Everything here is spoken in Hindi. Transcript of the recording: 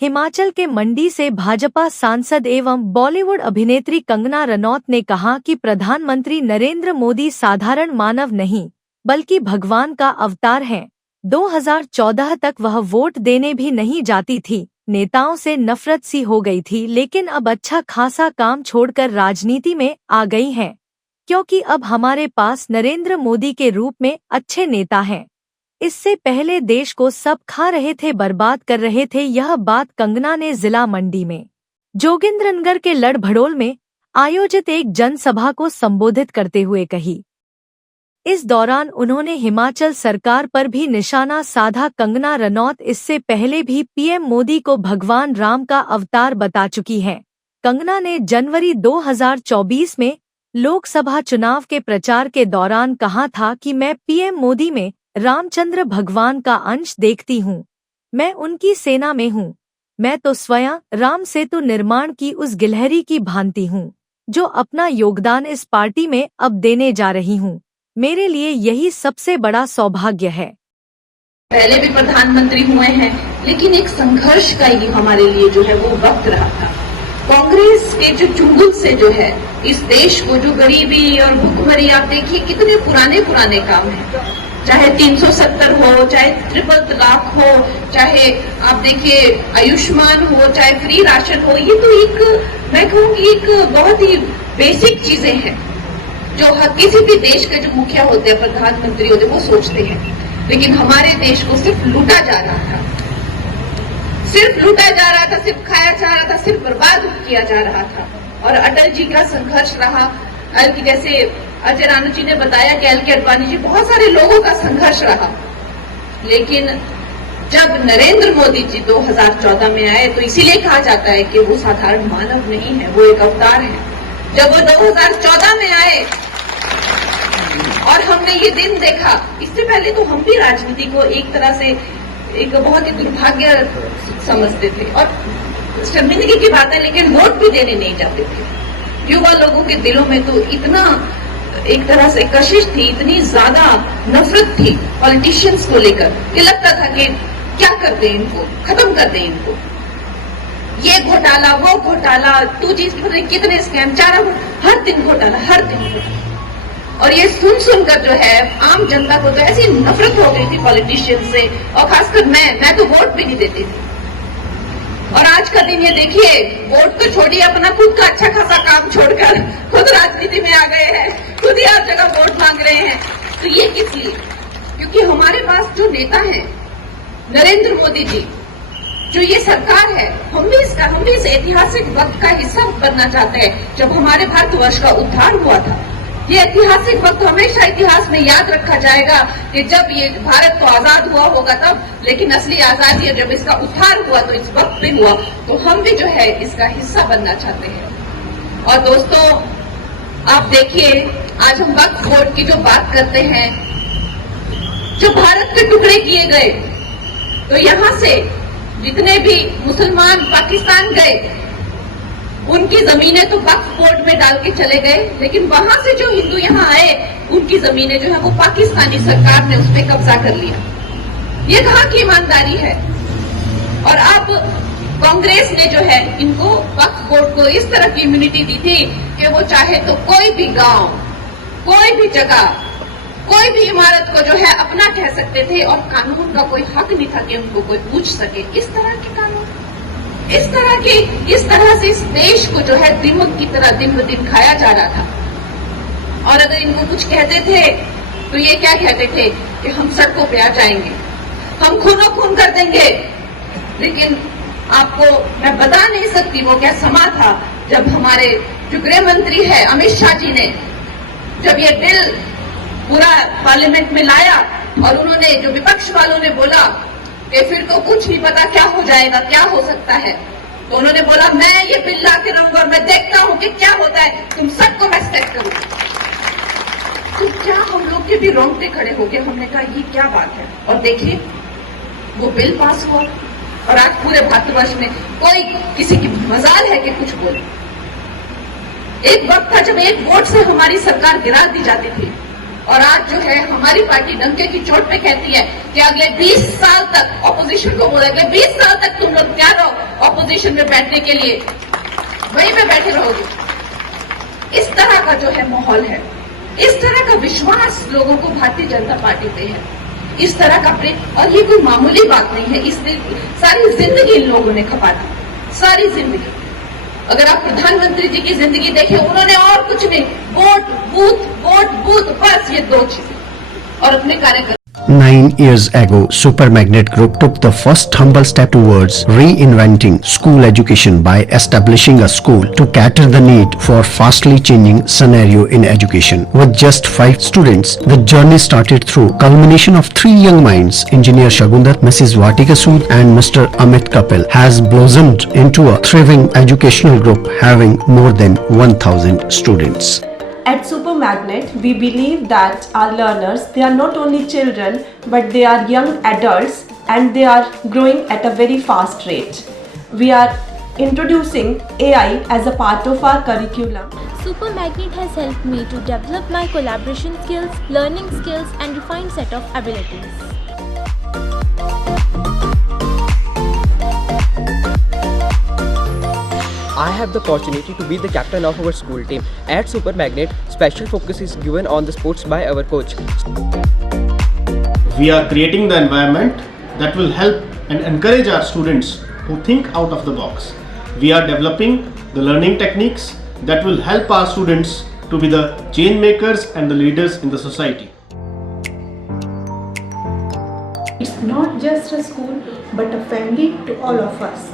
हिमाचल के मंडी से भाजपा सांसद एवं बॉलीवुड अभिनेत्री कंगना रनौत ने कहा कि प्रधानमंत्री नरेंद्र मोदी साधारण मानव नहीं बल्कि भगवान का अवतार हैं। 2014 तक वह वोट देने भी नहीं जाती थी, नेताओं से नफरत सी हो गई थी, लेकिन अब अच्छा खासा काम छोड़कर राजनीति में आ गई हैं, क्योंकि अब हमारे पास नरेंद्र मोदी के रूप में अच्छे नेता हैं। इससे पहले देश को सब खा रहे थे, बर्बाद कर रहे थे। यह बात कंगना ने जिला मंडी में जोगिंद्रनगर के लड़भड़ोल में आयोजित एक जनसभा को संबोधित करते हुए कही। इस दौरान उन्होंने हिमाचल सरकार पर भी निशाना साधा। कंगना रनौत इससे पहले भी पीएम मोदी को भगवान राम का अवतार बता चुकी हैं। कंगना ने जनवरी 2024 में लोकसभा चुनाव के प्रचार के दौरान कहा था कि मैं पीएम मोदी में रामचंद्र भगवान का अंश देखती हूँ, मैं उनकी सेना में हूँ, मैं तो स्वयं राम सेतु निर्माण की उस गिलहरी की भांति हूँ जो अपना योगदान इस पार्टी में अब देने जा रही हूँ। मेरे लिए यही सबसे बड़ा सौभाग्य है। पहले भी प्रधानमंत्री हुए हैं, लेकिन एक संघर्ष का ही हमारे लिए जो है वो वक्त रहा था। कांग्रेस के जो चुंगल से जो है इस देश को जो गरीबी और भुखमरी, आप देखिए कितने पुराने काम हैं, चाहे 370 हो, चाहे ट्रिपल तलाक हो, चाहे आप देखिए आयुष्मान हो, चाहे फ्री राशन हो, ये तो एक मैं कहूँगी एक बहुत ही बेसिक चीजें हैं जो हर किसी भी देश के जो मुखिया होते हैं, प्रधानमंत्री होते हैं, वो सोचते हैं। लेकिन हमारे देश को सिर्फ लूटा जा रहा था, सिर्फ लूटा जा रहा था, सिर्फ खाया जा रहा था, सिर्फ बर्बाद किया जा रहा था। और अटल जी का संघर्ष रहा, जैसे अजय राणा जी ने बताया कि एल के अडवाणी जी, बहुत सारे लोगों का संघर्ष रहा। लेकिन जब नरेंद्र मोदी जी 2014 में आए तो इसीलिए कहा जाता है कि वो साधारण मानव नहीं है, वो एक अवतार है। जब वो 2014 में आए और हमने ये दिन देखा, इससे पहले तो हम भी राजनीति को एक तरह से एक बहुत ही दुर्भाग्य समझते थे और शर्मिंदगी की बात है, लेकिन वोट भी देने नहीं जाते थे। युवा लोगों के दिलों में तो इतना एक तरह से कशिश थी, इतनी ज्यादा नफरत थी पॉलिटिशियंस को लेकर कि लगता था कि क्या कर दें इनको, खत्म कर दें इनको, ये घोटाला वो घोटाला, 2G कितने स्कैम, हर दिन घोटाला, हर दिन। और ये सुन सुनकर जो है आम जनता को तो ऐसी नफरत हो गई थी पॉलिटिशियंस से, और खासकर मैं तो वोट भी नहीं देती थी। और आज का दिन ये देखिए, वोट तो छोड़िए, अपना खुद का अच्छा खासा काम छोड़कर खुद राजनीति में आ गए हैं, खुद ही हर जगह वोट मांग रहे हैं। तो ये किस लिए? क्योंकि हमारे पास जो नेता हैं नरेंद्र मोदी जी, जो ये सरकार है, हम भी इस ऐतिहासिक वक्त का हिस्सा बनना चाहते हैं। जब हमारे भारतवर्ष का उद्धार हुआ था, ये ऐतिहासिक वक्त हमेशा इतिहास में याद रखा जाएगा कि जब ये भारत तो आजाद हुआ होगा तब, लेकिन असली आजादी जब इसका उद्धार हुआ तो इस वक्त में हुआ। तो हम भी जो है इसका हिस्सा बनना चाहते हैं। और दोस्तों, आप देखिए, आज हम वक्फ बोर्ड की जो बात करते हैं, जो भारत के टुकड़े किए गए, तो यहाँ से जितने भी मुसलमान पाकिस्तान गए, उनकी जमीनें तो वक्फ बोर्ड में डाल के चले गए, लेकिन वहां से जो हिंदू यहाँ आए, उनकी जमीनें जो है वो पाकिस्तानी सरकार ने उस पर कब्जा कर लिया। ये कहाँ की ईमानदारी है? और अब कांग्रेस ने जो है इनको वक्फ बोर्ड को इस तरह की इम्यूनिटी दी थी कि वो चाहे तो कोई भी गांव, कोई भी जगह, कोई भी इमारत को जो है अपना कह सकते थे और कानून का कोई हक नहीं था कि उनको कोई पूछ सके। इस तरह के कानून, इस तरह से इस देश को जो है दिमक की तरह दिन ब दिन खाया जा रहा था। और अगर इनको कुछ कहते थे तो ये क्या कहते थे कि हम सड़कों पे आ जाएंगे, हम खूनो खून कर देंगे। लेकिन आपको मैं बता नहीं सकती वो क्या समा था जब हमारे जो गृह मंत्री है अमित शाह जी ने जब ये बिल पूरा पार्लियामेंट में लाया और उन्होंने, जो विपक्ष वालों ने बोला कि फिर तो कुछ नहीं पता क्या हो जाएगा, क्या हो सकता है, तो उन्होंने बोला मैं ये बिल ला के रहूंगा और मैं देखता हूं कि क्या होता है, तुम सबको रेस्पेक्ट करूंगा। तो क्या हम लोग के भी रोंगटे खड़े हो गए, हमने कहा ये क्या बात है। और देखिए वो बिल पास हुआ और आज पूरे भारतवर्ष में कोई किसी की मजाल है कि कुछ बोले। एक वक्त था जब एक वोट से हमारी सरकार गिरा दी जाती थी और आज जो है हमारी पार्टी डंके की चोट पे कहती है कि अगले 20 साल तक ऑपोजिशन को बोला, अगले 20 साल तक तुम लोग तैयार रहो ऑपोजिशन में बैठने के लिए, वहीं पे बैठे रहोगे। इस तरह का जो है माहौल है, इस तरह का विश्वास लोगों को भारतीय जनता पार्टी पे है, इस तरह का प्रेम, और ये कोई मामूली बात नहीं है। इसने सारी जिंदगी इन लोगों ने खपा दी, सारी जिंदगी। अगर आप प्रधानमंत्री जी की जिंदगी देखें, उन्होंने और कुछ नहीं, वोट बूथ, बस ये दो चीजें, और अपने कार्यकर्ता। 9 years ago, Super Magnet Group took the first humble step towards reinventing school education by establishing a school to cater the need for fastly changing scenario in education. With just 5 students, the journey started through culmination of 3 young minds, Engineer Shagundar, Mrs. Vatika Sood and Mr. Amit Kapil, has blossomed into a thriving educational group having more than 1000 students. At Super Magnet, we believe that our learners, they are not only children, but they are young adults and they are growing at a very fast rate. We are introducing AI as a part of our curriculum. Super Magnet has helped me to develop my collaboration skills, learning skills and refined set of abilities. I have the opportunity to be the captain of our school team. At Super Magnet, special focus is given on the sports by our coach. We are creating the environment that will help and encourage our students who think out of the box. We are developing the learning techniques that will help our students to be the change makers and the leaders in the society. It's not just a school, but a family to all of us.